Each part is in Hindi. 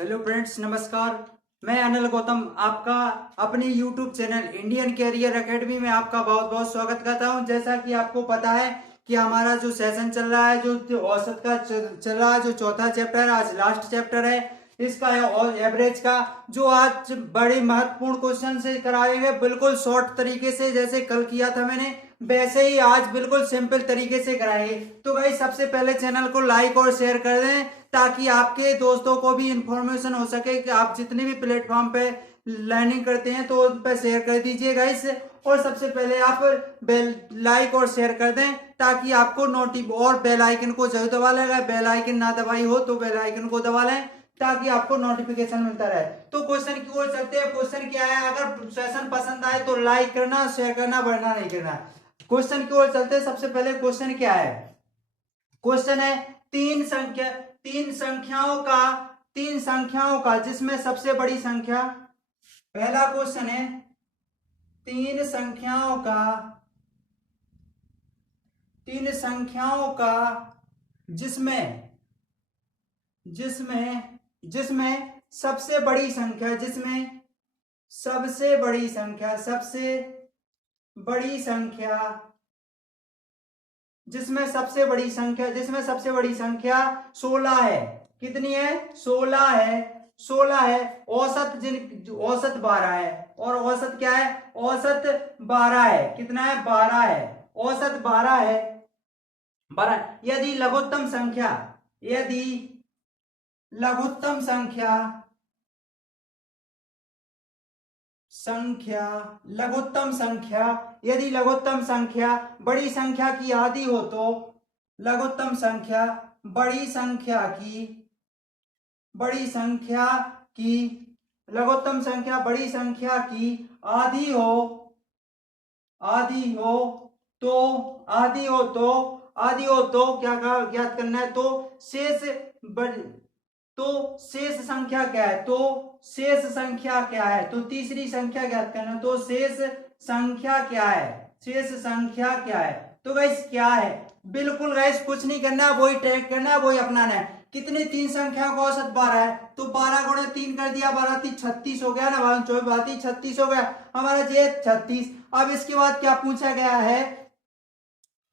हेलो फ्रेंड्स, नमस्कार। मैं अनिल गौतम आपका अपने YouTube channel Indian career academy में आपका बहुत बहुत स्वागत करता हूं। जैसा कि आपको पता है कि हमारा जो सेशन चल रहा है, जो औसत का चल रहा है, जो चौथा चैप्टर है, आज लास्ट चैप्टर है इसका और एवरेज का, जो आज बड़े महत्वपूर्ण क्वेश्चन से कराएंगे बिल्कुल शॉर्ट तरीके से। जैसे कल किया था मैंने, वैसे ही आज बिल्कुल सिंपल तरीके से कराएंगे। तो भाई सबसे पहले चैनल को लाइक और शेयर कर दें ताकि आपके दोस्तों को भी इंफॉर्मेशन हो सके कि आप जितने भी प्लेटफॉर्म पे लर्निंग करते हैं तो उन पर शेयर कर दीजिए गाइस। और सबसे पहले आप बेल लाइक और शेयर कर दें ताकि आपको और बेल आइकन को जरूर दबा लेगा। बेल आइकन ना दबाई हो तो बेल आइकन को दबा लें ताकि आपको नोटिफिकेशन मिलता रहे। तो क्वेश्चन की ओर चलते हैं। क्वेश्चन क्या है? अगर सेशन पसंद आए तो लाइक करना, शेयर करना, बढ़ना नहीं करना। क्वेश्चन की ओर चलते हैं। सबसे पहले क्वेश्चन क्या है? क्वेश्चन है तीन संख्याओं का जिसमें सबसे बड़ी संख्या। पहला क्वेश्चन है तीन संख्याओं का जिसमें जिसमें जिसमें सबसे बड़ी संख्या सबसे बड़ी संख्या जिसमें सबसे बड़ी संख्या 16 है। कितनी है? 16 है। 16 है। औसत 12 है। और औसत क्या है? औसत 12 है। कितना है? 12 है। औसत 12 है। 12। यदि लघुत्तम संख्या लघुत्तम संख्या बड़ी संख्या की आधी हो तो लघुत्तम संख्या बड़ी संख्या की लघुत्तम संख्या बड़ी संख्या की आधी हो क्या ज्ञात करना है? शेष संख्या क्या है? तो तीसरी संख्या ज्ञात करना है। तो शेष संख्या क्या है? तो गाइस क्या है? बिल्कुल गाइस कुछ नहीं करना है, वही ट्रैक करना है, वही अपनाना है। कितनी? तीन संख्याओं का औसत 12 है तो 12 गुणे 3 कर दिया, 12 36 हो गया ना। 24 36 हो गया हमारा जे 36। अब इसके बाद क्या पूछा गया है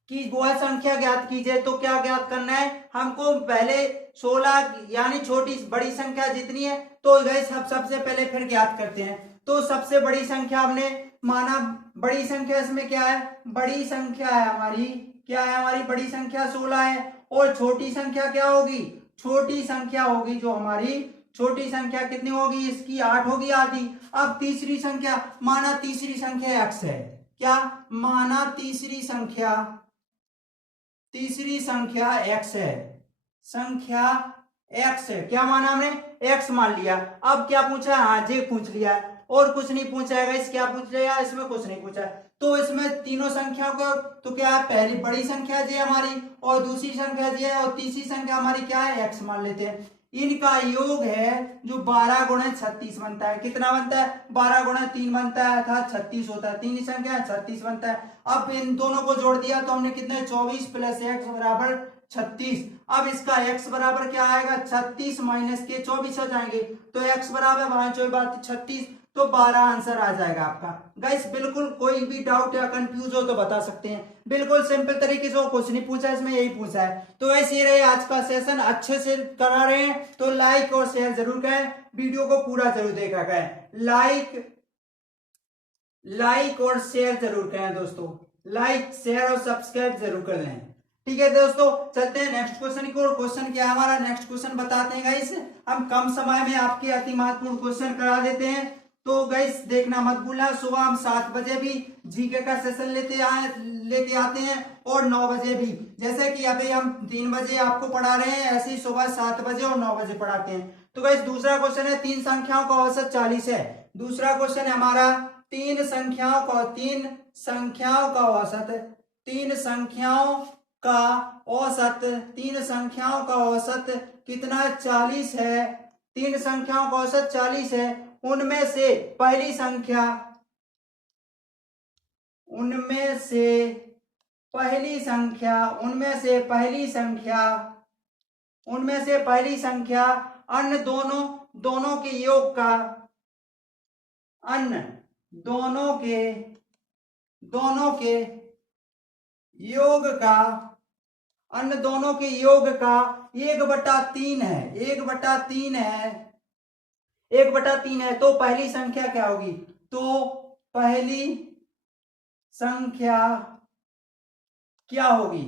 कि गोल संख्या ज्ञात कीजिए। तो क्या ज्ञात करना है हमको? पहले 16 यानी छोटी बड़ी संख्या जितनी है तो गैस हम सबसे पहले फिर ज्ञात करते हैं। तो सबसे बड़ी संख्या हमने माना, बड़ी संख्या इसमें क्या है? बड़ी संख्या है हमारी, क्या है हमारी? बड़ी संख्या 16 है। और छोटी संख्या क्या होगी? छोटी संख्या होगी जो हमारी छोटी संख्या कितनी होगी? इसकी 8 होगी, आधी। अब तीसरी संख्या माना, तीसरी संख्या x है। क्या माना? तीसरी संख्या x है। क्या माना हमने? x मान लिया। अब क्या पूछा है? हाँ जे पूछ लिया है और कुछ नहीं पूछा है। इस क्या पूछ लिया? इसमें कुछ नहीं पूछा है। तो इसमें तीनों संख्याओं को तो क्या है? पहली बड़ी संख्या जे हमारी, और दूसरी संख्या जे है, और तीसरी संख्या हमारी क्या है? x मान लेते हैं। इनका योग है जो 12 गुणे 36 बनता है। कितना बनता है? 12 गुणे 3 बनता है, अर्थात 36 होता है। तीन संख्या 36 बनता है। अब इन दोनों को जोड़ दिया तो हमने कितने? 24 प्लस x बराबर 36। अब इसका x बराबर क्या आएगा? 36 माइनस के 24 हो जाएंगे तो x बराबर 36, तो 12 आंसर आ जाएगा आपका। गाइस बिल्कुल कोई भी डाउट या कंफ्यूज हो तो बता सकते हैं। बिल्कुल सिंपल तरीके से कुछ नहीं पूछा, इसमें यही पूछा है। तो गाइस ये रहे आज का सेशन। अच्छे से करा रहे हैं तो लाइक और शेयर जरूर करें, वीडियो को पूरा जरूर देखा करें। लाइक और शेयर जरूर करें दोस्तों। लाइक शेयर और सब्सक्राइब जरूर कर लें। ठीक है दोस्तों, चलते हैं नेक्स्ट क्वेश्चन की ओर। क्वेश्चन क्या है हमारा? नेक्स्ट क्वेश्चन बताते हैं गाइस। हम कम समय में आपके अति महत्वपूर्ण क्वेश्चन करा देते हैं। तो गाइस देखना मत भूलना, सुबह हम 7 बजे भी जीके का सेशन लेते आते हैं और 9 बजे भी। जैसे कि अभी हम 3 बजे आपको पढ़ा रहे हैं, ऐसे ही सुबह 7 बजे और 9 बजे पढ़ाते हैं। तो गाइस दूसरा क्वेश्चन है, तीन संख्याओं का औसत 40 है। दूसरा क्वेश्चन है हमारा, तीन संख्याओं का औसत कितना? 40 है। तीन संख्याओं का औसत 40 है। उनमें से पहली संख्या अन्य दोनों दोनों के योग का अन्य दोनों के योग का अन्य दोनों के योग का 1/3 है, 1/3 है, 1/3 है। तो पहली संख्या क्या होगी? तो पहली संख्या क्या होगी?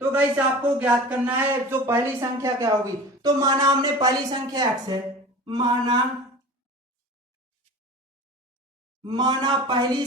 तो गाइस आपको ज्ञात करना है जो पहली संख्या क्या होगी। तो माना हमने पहली संख्या x है, माना पहली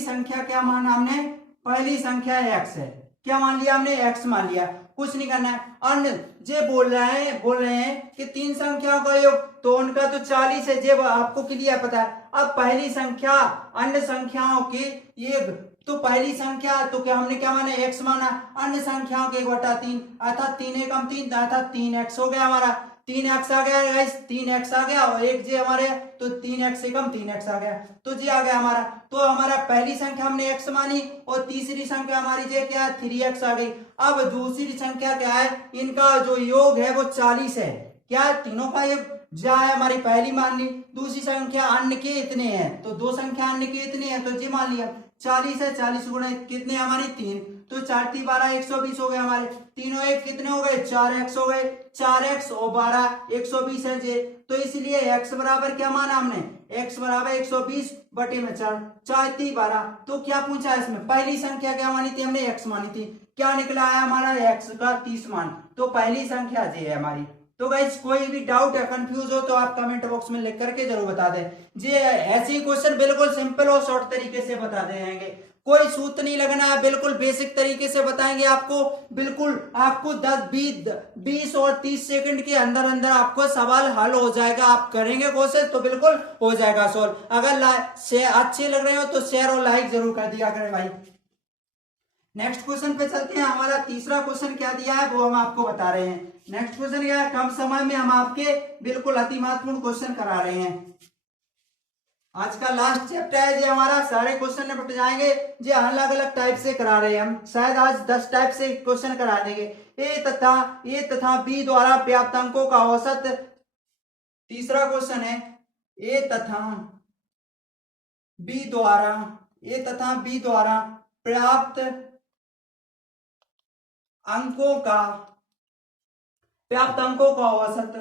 संख्या क्या माना हमने? पहली संख्या x है। क्या मान लिया हमने? x मान लिया। कुछ नहीं करना है। अन्य जे बोल रहे हैं कि 3 संख्याओं का योग, तो उनका तो 40 है, जे आपको क्लियर पता है। अब पहली संख्या अन्य संख्याओं की योग, तो पहली संख्या तो क्या हमने क्या माना? x माना। अन्य संख्याओं के 1/3 अर्थात 3 एकम 3 अर्थात 3x हो गया हमारा। 3x आ गया गाइस, 3x आ गया और एक जे हमारे, तो 3x एकम 3x आ गया, तो जी आ गया हमारा। तो हमारा पहली संख्या हमने x मानी और तीसरी संख्या हमारी जे क्या है? 3x आ गई। अब दूसरी संख्या क्या है? इनका जो योग है वो 40 है। क्या है? तीनों का योग जा है हमारी पहली मान ली। दूसरी संख्या अन्य के इतने हैं, तो दो संख्या अन्य के इतने हैं, तो जी मान लिया 40 है। 40 गुणे कितने हमारी? 3, तो 4 3 12 120 हो गए हमारे। तीनों एक कितने हो गए? 4x हो गए। 4x और 12 120 है जे। तो इसलिए x बराबर क्या माना हमने? x बराबर 120 बटे में 4, 4 3 12। तो क्या पूछा इसमें? पहली संख्या क्या मानी थी हमने? x मानी थी। क्या निकला है हमारा? x का 30 मान। तो पहली संख्या जे है हमारी। तो गाइस कोई भी डाउट या कंफ्यूज हो तो आप कमेंट बॉक्स में लिख करके जरूर बता दें। जी ऐसे ही क्वेश्चन बिल्कुल सिंपल और शॉर्ट तरीके से बता देंगे, कोई सूत्र नहीं लगना है, बिल्कुल बेसिक तरीके से बताएंगे आपको। बिल्कुल आपको 10 20 और 30 सेकंड के अंदर अंदर आपको सवाल हल हो जाएगा। आप करेंगे कोशिश तो बिल्कुल हो जाएगा सॉल्व। अगर अच्छे लग रहे हो तो शेयर और लाइक जरूर कर दिया करें भाई। नेक्स्ट क्वेश्चन पे चलते हैं। हमारा तीसरा क्वेश्चन क्या दिया है वो हम आपको बता रहे हैं। नेक्स्ट क्वेश्चन क्या है? कम समय में हम आपके बिल्कुल अति महत्वपूर्ण क्वेश्चन करा रहे हैं। आज का लास्ट चैप्टर है जो हमारा, सारे क्वेश्चन निपट जाएंगे जो अलग अलग टाइप से करा रहे हैं हम। शायद आज 10 टाइप से क्वेश्चन करा देंगे। ए तथा बी द्वारा प्राप्त अंकों का औसत। तीसरा क्वेश्चन है ए तथा बी द्वारा प्राप्त अंकों का औसत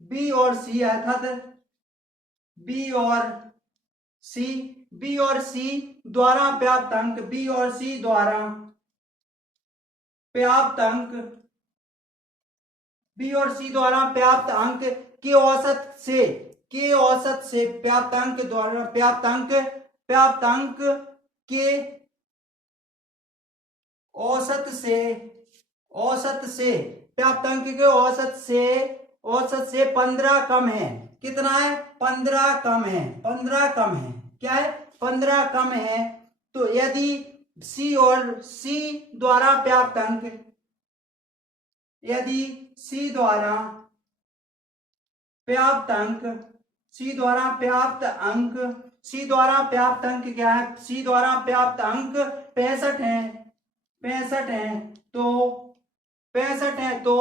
बी और सी अर्थात बी और सी द्वारा प्राप्त अंक, बी और सी द्वारा प्राप्त अंक के औसत से प्राप्त अंक के औसत से 15 कम है। कितना है? 15 कम है। 15 कम है। क्या है? 15 कम है। तो यदि सी द्वारा प्राप्त अंक, यदि सी द्वारा प्राप्त अंक क्या है? सी द्वारा प्राप्त अंक 65 है। 65 है तो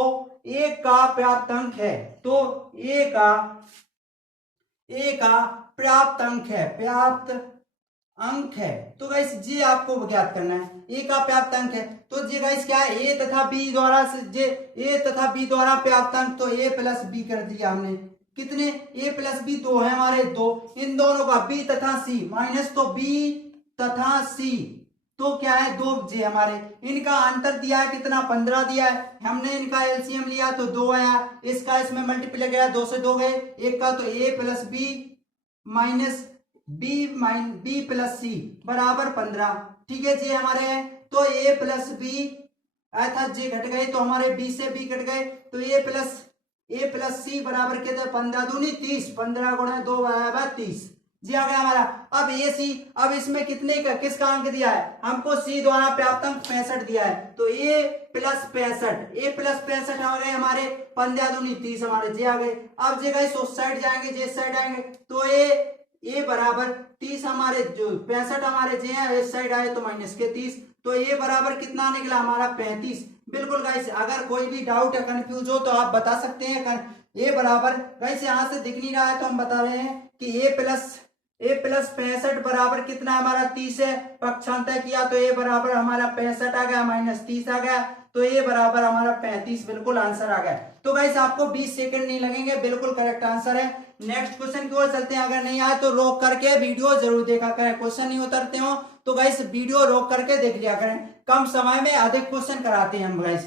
एक का प्राप्त अंक है। तो ए का प्राप्त अंक है। तो गाइस जी आपको ज्ञात करना है ए का प्राप्त अंक है। तो जी गाइस क्या है? ए तथा बी द्वारा प्राप्त अंक, तो ए प्लस बी कर दिया हमने। कितने? ए प्लस बी 2 है हमारे, 2। इन दोनों का बी तथा सी माइनस, तो बी तथा सी तो क्या है? 2 जे हमारे। इनका अंतर दिया है कितना? 15 दिया है। हमने इनका एलसीएम लिया तो 2 आया। इसका इसमें मल्टीप्लाई गया, 2 से 2 गए, एक का, तो A plus B minus B plus C बराबर 15। ठीक है जी हमारे हैं। तो ए प्लस बी अर्थात जे घट गए तो हमारे बी से बी घट गए, तो ए प्लस सी बराबर कितना? 15 दूनी 30, 15 गुणा 2 बराबर 30 जी आ गया हमारा। अब ये सी, अब इसमें कितने का किसका अंक दिया है हमको? सी द्वारा प्राप्त अंक 65 दिया है, तो ए प्लस 65 आ गए हमारे। 15 दूनी 30 हमारे जे आ गए। अब जे गए उस साइड जाएंगे, जे साइड आएंगे, तो ए बराबर 30 हमारे, जो 65 हमारे जे है इस साइड आए तो माइनस के 30, तो ए बराबर कितना निकला हमारा 35। बिल्कुल गाइस, अगर कोई भी डाउट या कंफ्यूज हो तो आप बता सकते हैं। ए बराबर गाइस यहाँ से दिख नहीं रहा है तो हम बता रहे हैं कि ए प्लस 65 बराबर कितना हमारा 30 है। पक्षांतर किया तो ए बराबर हमारा 65 आ गया माइनस 30 आ गया, तो ए बराबर हमारा 35 बिल्कुल आंसर आ गया। तो गाइस आपको 20 सेकंड नहीं लगेंगे, बिल्कुल करेक्ट आंसर है। नेक्स्ट क्वेश्चन की ओर चलते हैं। अगर नहीं आए तो रोक करके वीडियो जरूर देखा करें। क्वेश्चन नहीं उतरते हो तो गाइस वीडियो रोक करके देख लिया करें, कम समय में अधिक क्वेश्चन कराते हैं हम गाइस।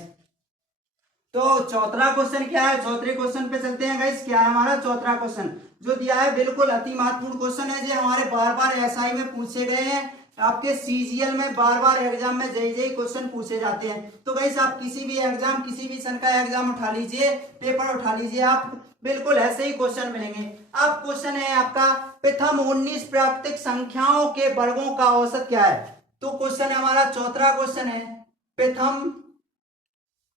तो चौथा क्वेश्चन क्या है, चौथे क्वेश्चन पे चलते हैं गाइस। क्या है हमारा चौथा क्वेश्चन जो दिया है, बिल्कुल अति महत्वपूर्ण क्वेश्चन है, जो हमारे बार बार एसआई में पूछे गए हैं, आपके सीजीएल में बार बार एग्जाम में जय क्वेश्चन पूछे जाते हैं। तो गाइस आप किसी भी एग्जाम, किसी भी सन का एग्जाम उठा लीजिए, पेपर उठा लीजिए, आप बिल्कुल ऐसे ही क्वेश्चन मिलेंगे। अब क्वेश्चन है आपका, प्रथम 19 प्राकृतिक संख्याओं के वर्गों का औसत क्या है। तो क्वेश्चन हमारा चौथा क्वेश्चन है,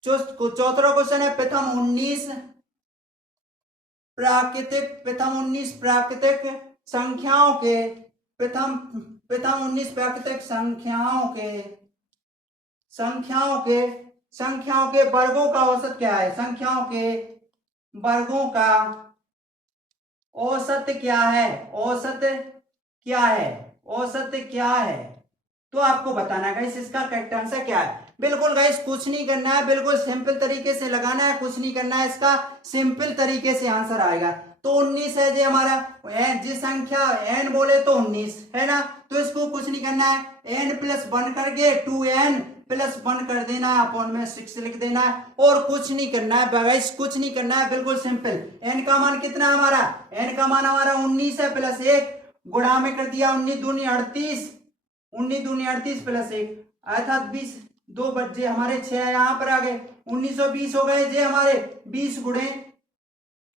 चौथा क्वेश्चन है प्रथम 19 प्राकृतिक संख्याओं के प्रथम 19 प्राकृतिक संख्याओं के वर्गों का औसत क्या है। संख्याओं के वर्गों का औसत क्या है, औसत क्या है। तो आपको बताना है गाइस इसका करेक्ट आंसर क्या है। बिल्कुल गाइस कुछ नहीं करना है, बिल्कुल सिंपल तरीके से लगाना है, कुछ नहीं करना है, इसका सिंपल तरीके से आंसर आएगा। तो 19 है जो हमारा जिस संख्या n बोले तो 19 है ना, तो इसको कुछ नहीं करना है, n प्लस 1 करके 2n प्लस 1 कर देना है, अपॉन में 6 लिख देना है, और कुछ नहीं करना है गाइस, कुछ नहीं करना है, बिल्कुल सिंपल। n का मान कितना है हमारा, n का मान हमारा 19 है, प्लस 1 गुणा में कर दिया, 19 दूनी 38 प्लस 1 अर्थात 20, 2 बच्चे हमारे 6 यहाँ पर आ गए, 1920 हो गए जे हमारे, 20 गुणे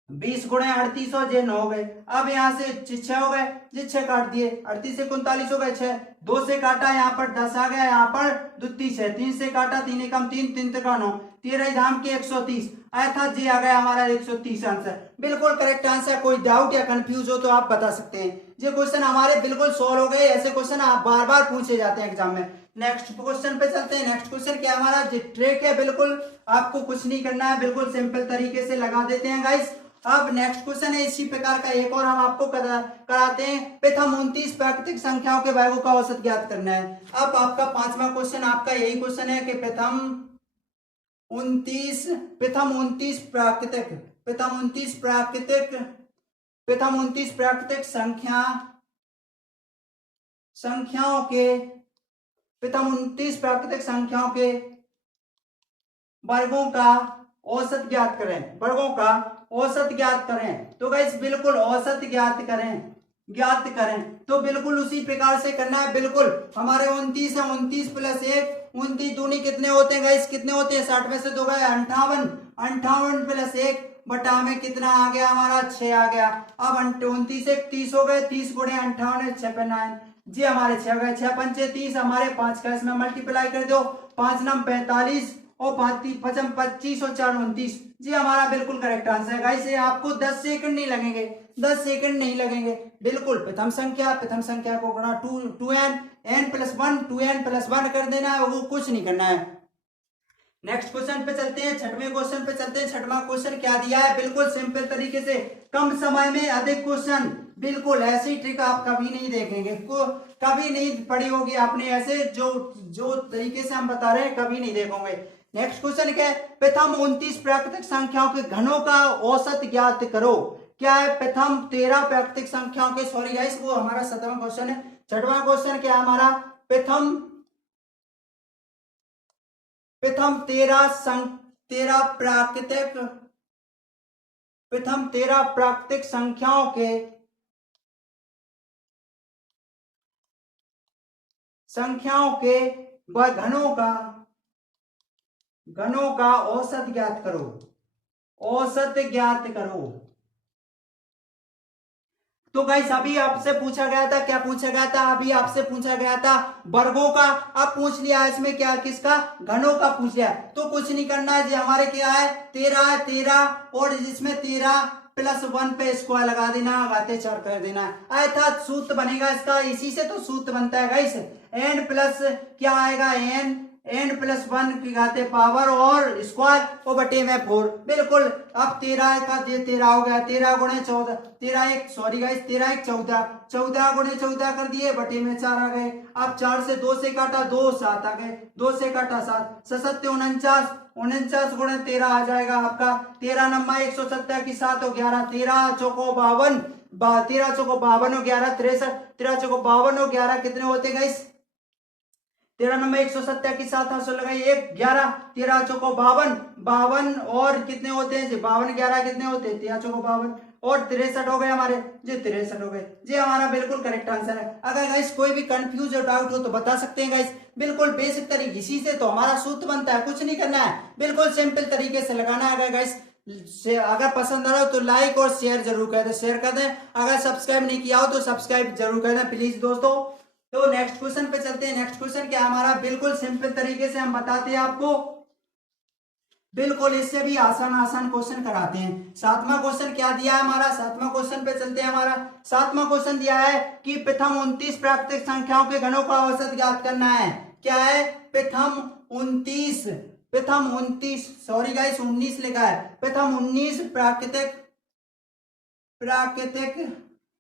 38 और जे 9 हो गए। अब यहाँ से 6 हो गए जे 6 काट दिए, 38 से 39 हो गए, 6 2 से काटा, यहाँ पर 10 आ गया, यहाँ पर 32 है, 3 से काटा, 3 एकम 3, 3 का 9, 13 धाम के 130 अर्थात जे आ गया हमारा 130 आंसर, बिल्कुल करेक्ट आंसर। कोई डाउट या कंफ्यूज हो तो आप बता सकते हैं। ये क्वेश्चन हमारे बिल्कुल सॉल्व हो गए, ऐसे क्वेश्चन आप बार बार पूछे जाते हैं एग्जाम में। नेक्स्ट क्वेश्चन पे चलते हैं। नेक्स्ट क्वेश्चन क्या हमारा ट्रिक है, बिल्कुल आपको कुछ नहीं करना है, बिल्कुल सिंपल तरीके से लगा देते हैं गाइस। अब नेक्स्ट क्वेश्चन है इसी प्रकार का एक और हम आपको कराते हैं, प्रथम 29 प्राकृतिक संख्याओं के वर्गों का औसत ज्ञात करना है। अब आपका पांचवा क्वेश्चन आपका यही क्वेश्चन है कि प्रथम 29 प्राकृतिक संख्याओं के वर्गों का औसत ज्ञात करें। तो गाइस बिल्कुल औसत ज्ञात करें तो बिल्कुल उसी प्रकार से करना है। बिल्कुल हमारे 29 है, 29 प्लस 1, 29 दूनी कितने होते हैं गाइस, कितने होते हैं, 60 में से 2 गए 58 प्लस 1 बटा में कितना आ गया हमारा 6 आ गया। अब 29 एक 30 हो गए, 30 गुणे 58 6 पे 9 जी हमारे 6 गए, 6 पंचे 30 हमारे 5 का इसमें मल्टीप्लाई कर दो, 5 9 45 और 5 25 और 4 29 जी हमारा बिल्कुल करेक्ट आंसर है गाइस। आपको 10 सेकंड नहीं लगेंगे, 10 सेकंड नहीं लगेंगे। बिल्कुल प्रथम संख्या को गुणा 2n प्लस 1 2n प्लस 1 कर देना है, वो कुछ नहीं करना है। नेक्स्ट क्वेश्चन पे चलते हैं, छठवें क्वेश्चन पे चलते हैं। छठवां क्वेश्चन क्या दिया है, बिल्कुल सिंपल तरीके से, कम समय में अधिक क्वेश्चन, बिल्कुल ऐसी ट्रिक आप कभी नहीं देखेंगे, कभी नहीं पढ़ी होगी आपने, ऐसे जो तरीके से हम बता रहे हैं कभी नहीं देखोगे। नेक्स्ट क्वेश्चन क्या है, प्रथम 29 प्राकृतिक संख्याओं के घनों का औसत ज्ञात करो। क्या है, प्रथम 13 प्राकृतिक संख्याओं के, सॉरी गाइस वो हमारा 7वां क्वेश्चन है। छठवां क्वेश्चन क्या है हमारा, प्रथम 13 प्राकृतिक संख्याओं के घनों का औसत ज्ञात करो। तो गाइस अभी आपसे पूछा गया था, क्या पूछा गया था, अभी आपसे पूछा गया था वर्गों का, अब पूछ लिया इसमें क्या, किसका, घनों का पूछ लिया। तो कुछ नहीं करना है जी, हमारे क्या है 13 और जिसमें 13 प्लस 1 पे स्क्वायर लगा देना, घाते 4 कर देना। अर्थात सूत्र बनेगा इसका, इसी से तो सूत्र बनता है गाइस, एन प्लस क्या आएगा, एन प्लस 1 की घाते पावर और स्क्वायर और बटे में 4। बिल्कुल। अब 13 का ये 13 हो गया, 13 गुणे 14, 13 एक सॉरी गाइस 13 एक 14, 14 गुणे 14 कर दिए, बटे में 4 आ गए। अब 4 से 2 से काटा 2, 7 आ गए, 2 से काटा 7, 7 49, 49 गुणे 13 आ जाएगा आपका 13 नंबर 170 की 7 और 11, 13 चौको 52, 13 चौको 52 और 11 63, 13 चौको 52 और 11 कितने होते गाइस, 13 नंबर 170 की 7 हाथ लगाई 1 11, 13 चौको 52, 52 और कितने होते हैं जी 52 11 कितने होते हैं 13 चौको 52 और 63 हो गए हमारे जी, 63 हो गए जी, हमारा बिल्कुल करेक्ट आंसर है। अगर गाइस कोई भी कंफ्यूज और डाउट हो तो बता सकते हैं गाइस, बिल्कुल बेसिक तरीके, इसी से तो हमारा सूत्र बनता है, कुछ नहीं करना है, बिल्कुल सिंपल तरीके से लगाना है। अगर गाइस अगर पसंद आ रहा हो तो लाइक और शेयर जरूर कर दें, शेयर कर दें। अगर सब्सक्राइब नहीं किया हो तो सब्सक्राइब जरूर कर दें प्लीज दोस्तों। तो नेक्स्ट क्वेश्चन पे चलते हैं। नेक्स्ट क्वेश्चन क्या हमारा, बिल्कुल सिंपल तरीके से हम बताते हैं आपको, बिल्कुल इससे भी आसान आसान क्वेश्चन कराते हैं। 7वां क्वेश्चन क्या दिया है हमारा, 7वां क्वेश्चन पे चलते हैं। हमारा 7वां क्वेश्चन दिया है कि प्रथम 29 प्राकृतिक संख्याओं के घनों का औसत ज्ञात करना है। क्या है, प्रथम 29 सॉरी गाइस 19 लिखा है, प्रथम 19 प्राकृतिक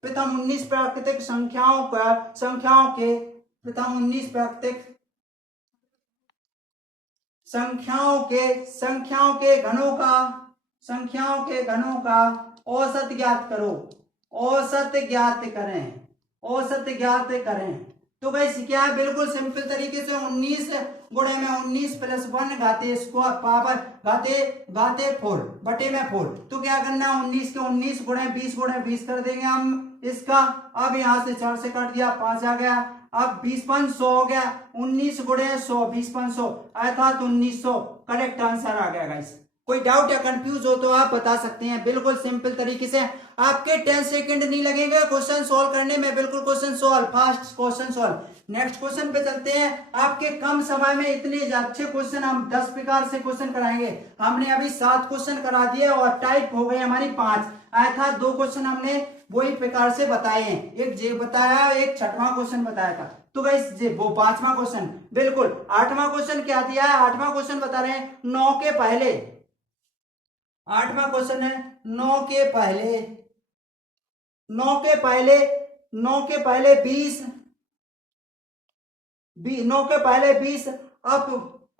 प्रथम 19 प्राकृतिक संख्याओं के प्रथम 19 प्राकृतिक संख्याओं के घनों का औसत ज्ञात करो, औसत ज्ञात करें। तो गाइस क्या है, बिल्कुल सिंपल तरीके से 19 गुणे में 19 प्लस 1 घाते स्क्वायर पावर घाते 4 बटे में 4। तो क्या करना है, 19 के 19 गुणे 20 कर देंगे हम इसका। अब यहाँ से 4 से काट दिया, 5 आ गया। अब 20 5 100 हो गया, 19 गुणे 100 20 5 100 अर्थात 1900 करेक्ट आंसर आ गया गाइस। कोई डाउट या कंफ्यूज हो तो आप बता सकते हैं, बिल्कुल सिंपल तरीके से आपके 10 सेकंड नहीं लगेंगे क्वेश्चन सॉल्व करने में, बिल्कुल question solve, fast question solve. Next question पे चलते हैं। आपके कम समय में इतने अच्छे क्वेश्चन हम 10 प्रकार से क्वेश्चन कराएंगे। हमने अभी 7 क्वेश्चन करा दिए और टाइप हो गई हमारी 5, अर्थात 2 क्वेश्चन हमने वही प्रकार से बताए हैं, एक जे बताया, एक 6वां क्वेश्चन बताया था। तो गाइस जे वो 5वां क्वेश्चन, बिल्कुल 8वां क्वेश्चन क्या दिया है, 8वां क्वेश्चन बता रहे हैं 9 के पहले, 8वां क्वेश्चन है 9 के पहले 20 9 के पहले 20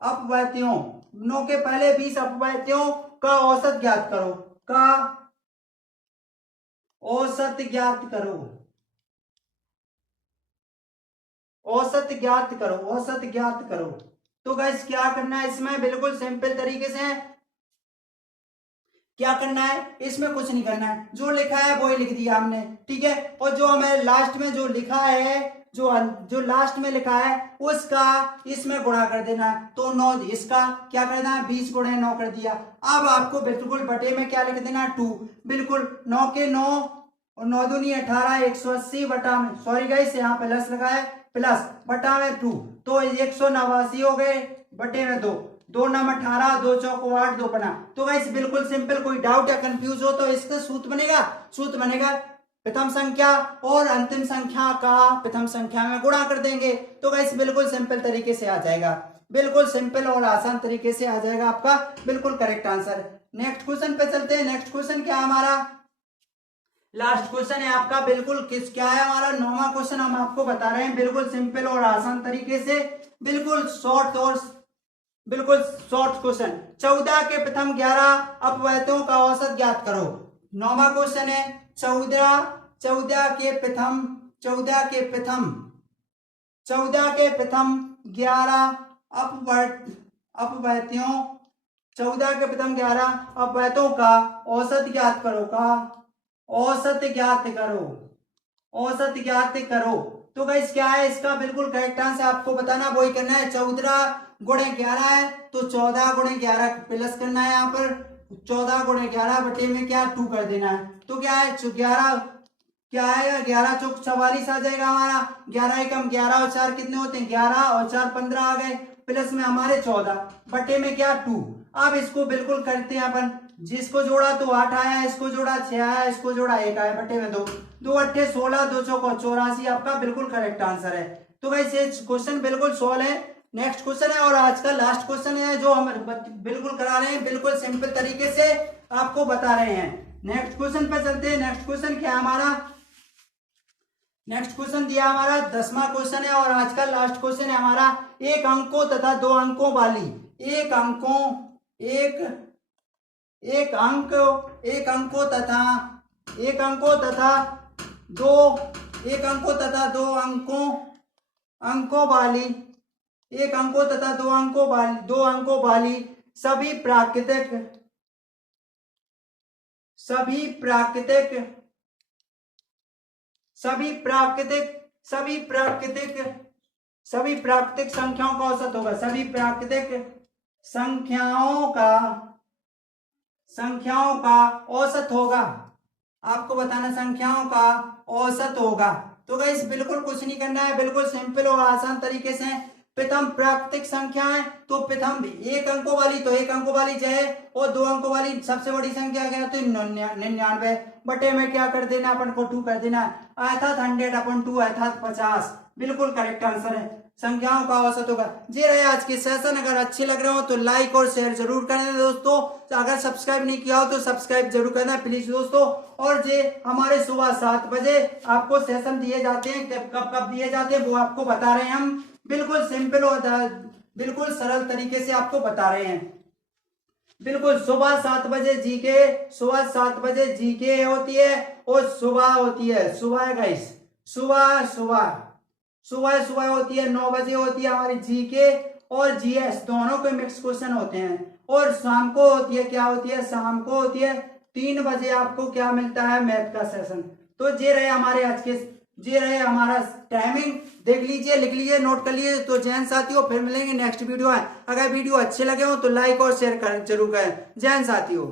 अपव्यक्तियों 9 के पहले 20 अपव्यक्तियों का औसत ज्ञात करो, औसत ज्ञात करो। तो गाइस क्या करना है इसमें, बिल्कुल सिंपल तरीके से क्या करना है, इसमें कुछ नहीं करना है, जो लिखा है वो ही लिख दिया हमने, ठीक है। और जो हमें लास्ट में जो लिखा है, जो लास्ट में लिखा है उसका इसमें गुणा कर देना है। तो 9 इसका क्या कर देना है, 20 गुणे 9 कर दिया। अब आपको बिल्कुल बटे में क्या लिख देना, 2। बिल्कुल 9 के 9 और 9 दूनी 18, 180 बटा में, सॉरी गाइस यहाँ प्लस लगा है, प्लस बटा में 2, तो 189 हो गए बटे में 2, 2 नम 18, 2 चौक 8, 2 बना। तो गाइस बिल्कुल सिंपल, कोई डाउट या कंफ्यूज हो तो इसका सूत्र बनेगा प्रथम संख्या और अंतिम संख्या का प्रथम संख्या में गुणा कर देंगे। तो गाइस बिल्कुल सिंपल तरीके से आ जाएगा, बिल्कुल सिंपल और आसान तरीके से आ जाएगा आपका बिल्कुल करेक्ट आंसर। नेक्स्ट क्वेश्चन पे चलते हैं। नेक्स्ट क्वेश्चन क्या है हमारा, लास्ट क्वेश्चन है आपका, बिल्कुल क्या है हमारा 9वां क्वेश्चन हम आपको बता रहे हैं, बिल्कुल सिंपल और आसान तरीके से, बिल्कुल शॉर्ट क्वेश्चन। 14 के प्रथम 11 अपव्यक्तियों का औसत ज्ञात करो। 9वां क्वेश्चन है 14 के प्रथम 11 अपव्यक्तियों 14 के प्रथम 11 अपव्यक्तियों का औसत ज्ञात करो। तो गाइस क्या है इसका बिल्कुल करेक्ट आंसर आपको बताना, वही करना है। 14 गुणे 11 है तो 14 गुणे 11 प्लस करना है, यहाँ पर 14 गुणे 11 बटे में क्या 2 कर देना है। तो क्या है 11 क्या आएगा, 11 चौक 44 आ जाएगा हमारा, 11 एकम 11 और 4 कितने होते हैं, 11 और 4 15 आ गए, प्लस में हमारे 14 बटे में क्या 2। अब इसको बिल्कुल करते हैं अपन, जिसको जोड़ा तो 8 आया, इसको जोड़ा 6 आया, इसको जोड़ा 1 आया, बटे में 2, 2 अट्ठे 16, 2 चौको 84 आपका बिल्कुल करेक्ट आंसर है। तो गाइस ये क्वेश्चन बिल्कुल सॉल्व है। नेक्स्ट क्वेश्चन है और आज का लास्ट क्वेश्चन है जो हम बिल्कुल करा रहे हैं, बिल्कुल सिंपल तरीके से आपको बता रहे हैं। नेक्स्ट क्वेश्चन पे चलते हैं। नेक्स्ट क्वेश्चन क्या है हमारा? नेक्स्ट क्वेश्चन दिया हमारा 10वां क्वेश्चन है और आज का लास्ट क्वेश्चन है हमारा, एक अंकों तथा 2 अंकों वाली एक अंकों तथा दो अंकों वाली सभी प्राकृतिक संख्याओं का औसत होगा। सभी प्राकृतिक संख्याओं का औसत होगा। आपको बताना संख्याओं का औसत होगा। तो गाइस बिल्कुल कुछ नहीं करना है, बिल्कुल सिंपल और आसान तरीके से। प्रथम प्राकृतिक संख्या है तो प्रथम 1 अंकों वाली तो 1 अंकों वाली चाहे और 2 अंकों वाली सबसे बड़ी संख्या क्या तो 99, बटे में क्या कर देना अपन को 2 कर देना, अर्थात 100/2 अर्थात 50 बिल्कुल करेक्ट आंसर है। संख्याओं का औसत होगा। ये रहे आज के सेशन। अगर अच्छे लग रहे हो तो लाइक और शेयर जरूर करना दोस्तों। अगर सब्सक्राइब नहीं किया हो तो सब्सक्राइब जरूर करना प्लीज दोस्तों। और ये हमारे सुबह 7 बजे आपको सेशन दिए जाते हैं, कब दिए जाते हैं वो आपको बता रहे हैं हम। बिल्कुल सिंपल और बिल्कुल सरल तरीके से आपको बता रहे हैं। बिल्कुल सुबह 7 बजे जीके होती है और सुबह होती है सुबह होती है 9 बजे होती है हमारी जीके और जीएस दोनों के मिक्स क्वेश्चन होते हैं। और शाम को होती है क्या होती है, शाम को होती है 3 बजे आपको क्या मिलता है, मैथ का सेशन। तो ये रहे हमारे आज के, ये रहे हमारा टाइमिंग। देख लीजिए, लिख लीजिए, नोट कर लीजिए। तो जैन साथियों फिर मिलेंगे नेक्स्ट वीडियो है। अगर वीडियो अच्छे लगे हो तो लाइक और शेयर जरूर करें। जैन साथियों।